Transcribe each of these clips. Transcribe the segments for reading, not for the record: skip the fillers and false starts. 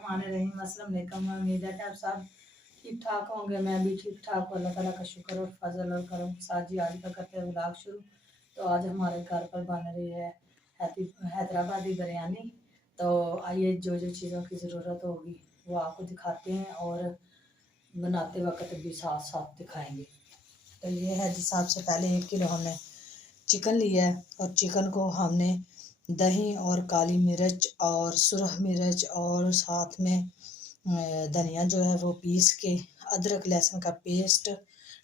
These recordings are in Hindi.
बिस्मिल्लाहिर्रहमानिर्रहीम। अस्सलाम वालेकुम। उम्मीद है कि आप सब ठीक ठाक होंगे। मैं भी ठीक ठाक हूँ। अल्लाह ताला का शुक्र और फजल और करम के साथ जी आज का करते हैं व्लॉग शुरू। तो आज हमारे घर पर बन रही है हैदराबादी बिरयानी। तो आइए जो जो चीज़ों की ज़रूरत होगी वो आपको दिखाते हैं और बनाते वक्त भी साथ साथ दिखाएंगे। तो ये है जी, सबसे पहले 1 किलो हमने चिकन लिया है और चिकन को हमने दही और काली मिर्च और सुरख मिर्च और साथ में धनिया जो है वो पीस के अदरक लहसुन का पेस्ट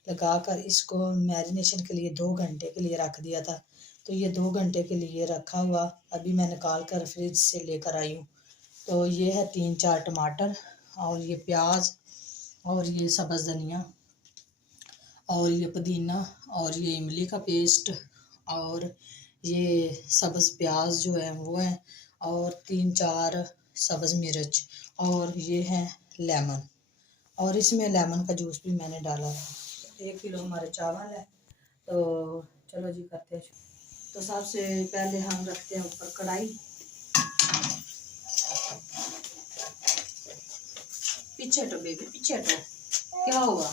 लगाकर इसको मैरिनेशन के लिए 2 घंटे के लिए रख दिया था। तो ये 2 घंटे के लिए रखा हुआ अभी मैं निकाल कर फ्रिज से लेकर आई हूँ। तो ये है 3-4 टमाटर और ये प्याज और ये सब्ज़ धनिया और ये पुदीना और ये इमली का पेस्ट और ये सब्ज़ प्याज जो है वो है और 3-4 सब्ज़ मिर्च और ये है लेमन और इसमें लेमन का जूस भी मैंने डाला था। 1 किलो हमारे चावल है। तो चलो जी करते हैं। तो सबसे पहले हम रखते हैं ऊपर कढ़ाई। पीछे तो बेबी पीछे तो क्या हुआ,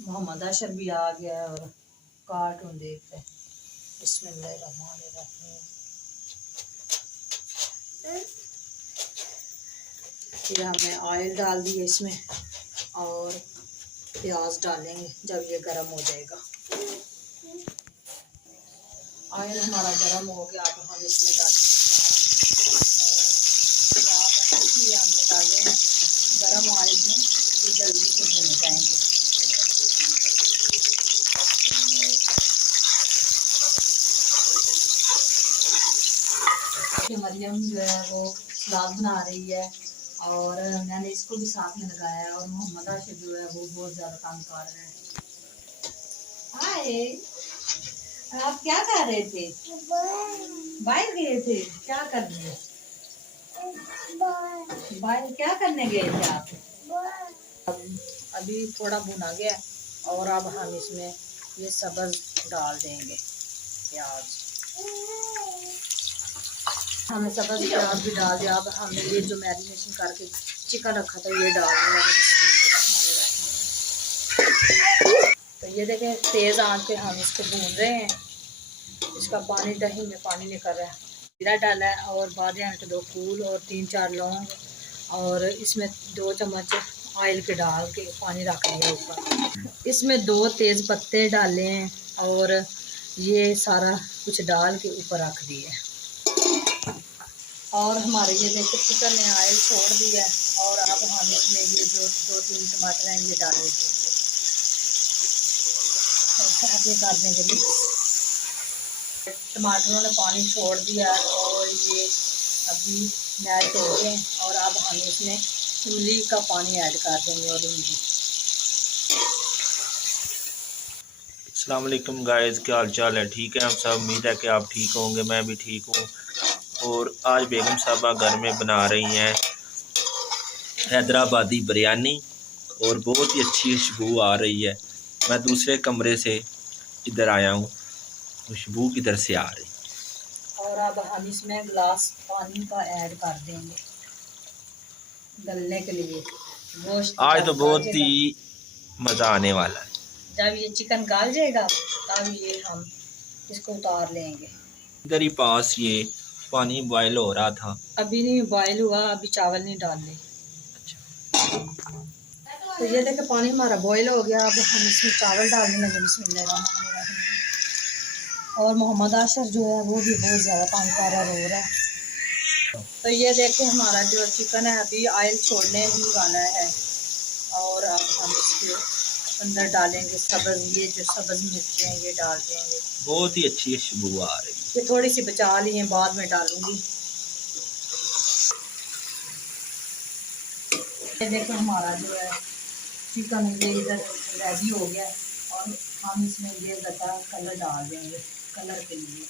मोहम्मद अशर भी आ गया और कार्टून देखते हैं। बिस्मिल्लाहिर्रहमानिर्रहीम। फिर हमने ऑयल डाल दिया इसमें और प्याज डालेंगे जब ये गर्म हो जाएगा। ऑयल हमारा गर्म हो गया। अब हम इसमें डालेंगे प्याज और इसलिए हमने डाले हैं गर्म ऑयल में तो जल्दी से भुन जाएंगे। मरियम जो है वो सलाद बना रही है और मैंने इसको भी साथ में लगाया है और मोहम्मद आशिफ जो है वो बहुत ज़्यादा काम कर रहे हैं। हाय, आप क्या कर रहे थे? बाहर गए थे? क्या करने? बाहर क्या करने गए थे आप? अभी थोड़ा भुना गया और अब हम इसमें ये सब्ज़ डाल देंगे प्याज। हमने सब्ज़ प्याज भी डाल दिया। अब हमने ये जो मैरिनेशन करके चिकन रखा था ये डाल दिया। तो ये देखें तेज़ आंच पे हम इसको भून रहे हैं। इसका पानी दही में पानी निकल रहा है। जीरा डाला है और बादाम के 2 फूल और 3-4 लौंग और इसमें 2 चम्मच ऑयल के डाल के पानी रख दिया ऊपर। इसमें 2 तेज़ पत्ते डाले हैं और ये सारा कुछ डाल के ऊपर रख दिए और हमारे ये देखिए चिकन ने ऑयल छोड़ दिया और अब हम इसमें ये जो 2-3 टमाटर हैं ये डालेंगे और साथ कर देंगे मिक्स। टमाटरों ने पानी छोड़ दिया और ये अभी मैश हो गए और अब हम इसमें इमली का पानी ऐड कर देंगे और इमली। अस्सलाम वालेकुम गाइस, क्या हाल चाल है? ठीक है हम सब, उम्मीद है कि आप ठीक होंगे। मैं भी ठीक हूँ। और आज बेगम साहबा घर में बना रही हैं हैदराबादी बिरयानी और बहुत ही अच्छी खुशबू आ रही है। मैं दूसरे कमरे से इधर आया हूँ, खुशबू किधर से आ रही। और अब हम इसमें गिलास पानी का ऐड कर देंगे गलने के लिए। गोश्त आज तो बहुत ही मज़ा आने वाला है। जब ये चिकन गल जाएगा तब ये हम इसको उतार लेंगे। इधर ही पास ये पानी बॉयल हो रहा था। अभी नहीं बॉयल हुआ, अभी चावल नहीं डालने। तो ये देखो पानी हमारा बॉयल हो गया। अब हम इसमें चावल डालने लगे। बिस्मिल्लाहिर्रहमानिर्रहीम। और मोहम्मद आशर जो है वो भी बहुत ज़्यादा तंग कर रहा है। तो ये देखें हमारा जो चिकन है अभी ऑयल छोड़ने ही वाला है और अब हम इसके अंदर डालेंगे सब्ज़, ये जो सब्ज़ मिर्चें हैं ये डाल देंगे। बहुत ही अच्छी खुशबू आ रही है। ये थोड़ी सी बचा ली है, बाद में डालूंगी। ये देखो हमारा जो है चिकन ये इधर रेडी हो गया और हम इसमें ये गटा कलर डाल देंगे कलर के लिए।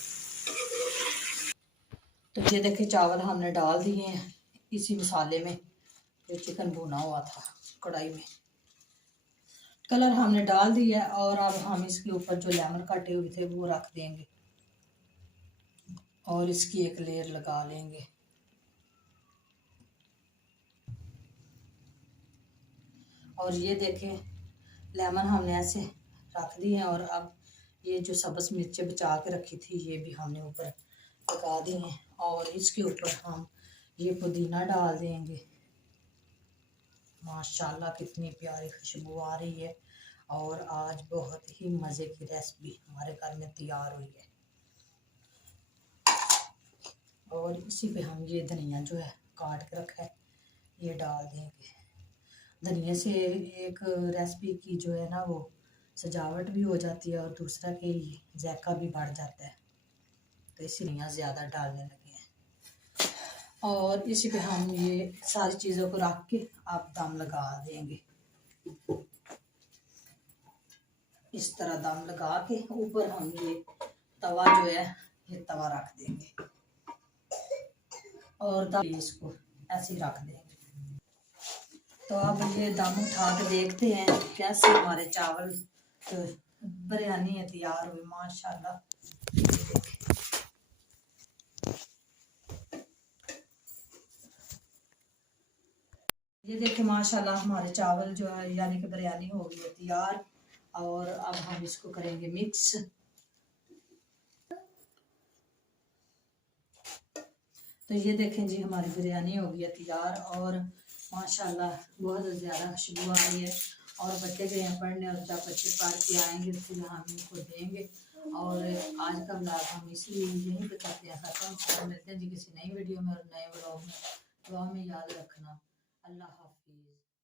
तो ये देखिए चावल हमने डाल दिए हैं इसी मसाले में जो चिकन भुना हुआ था कढ़ाई में। कलर हमने डाल दिया और अब हम इसके ऊपर जो लेमन काटे हुए थे वो रख देंगे और इसकी एक लेयर लगा लेंगे। और ये देखें लेमन हमने ऐसे रख दी हैं, और अब ये जो सब्ज़ मिर्चें बचा के रखी थी ये भी हमने ऊपर पका दी हैं, और इसके ऊपर हम ये पुदीना डाल देंगे। माशाल्लाह कितनी प्यारी खुशबू आ रही है, और आज बहुत ही मज़े की रेसिपी हमारे घर में तैयार हुई है। और इसी पे हम ये धनिया जो है काट के रखा है ये डाल देंगे। धनिया से एक रेसिपी की जो है ना वो सजावट भी हो जाती है, और दूसरा कि जायका भी बढ़ जाता है, तो इसीलिए ज़्यादा डालने लगे हैं। और इसी पे हम ये सारी चीज़ों को रख के आप दम लगा देंगे। इस तरह दम लगा के ऊपर हम ये तवा जो है ये तवा रख देंगे, और दम इसको ऐसे ही रख देंगे। तो अब ये दम उठा के देखते हैं कैसे हमारे चावल बिरयानी है तैयार हुई। माशाल्लाह ये देखें माशाल्लाह हमारे चावल जो है यानी कि बिरयानी हो गई है तैयार। और अब हम इसको करेंगे मिक्स। तो ये देखें जी हमारी बिरयानी हो गई है तैयार, और माशाल्लाह बहुत ज़्यादा खुशबू आ रही है। और बच्चे गए हैं पढ़ने, और जब बच्चे पढ़ के आएंगे तो फिर हम इनको देंगे। और आज का ब्लॉग हम इसलिए यहीं पे करते हैं ख़त्म, और मिलते हैं जी किसी नई वीडियो में और नए ब्लॉग में। दुआ में याद रखना। अल्लाह हाफ़िज़।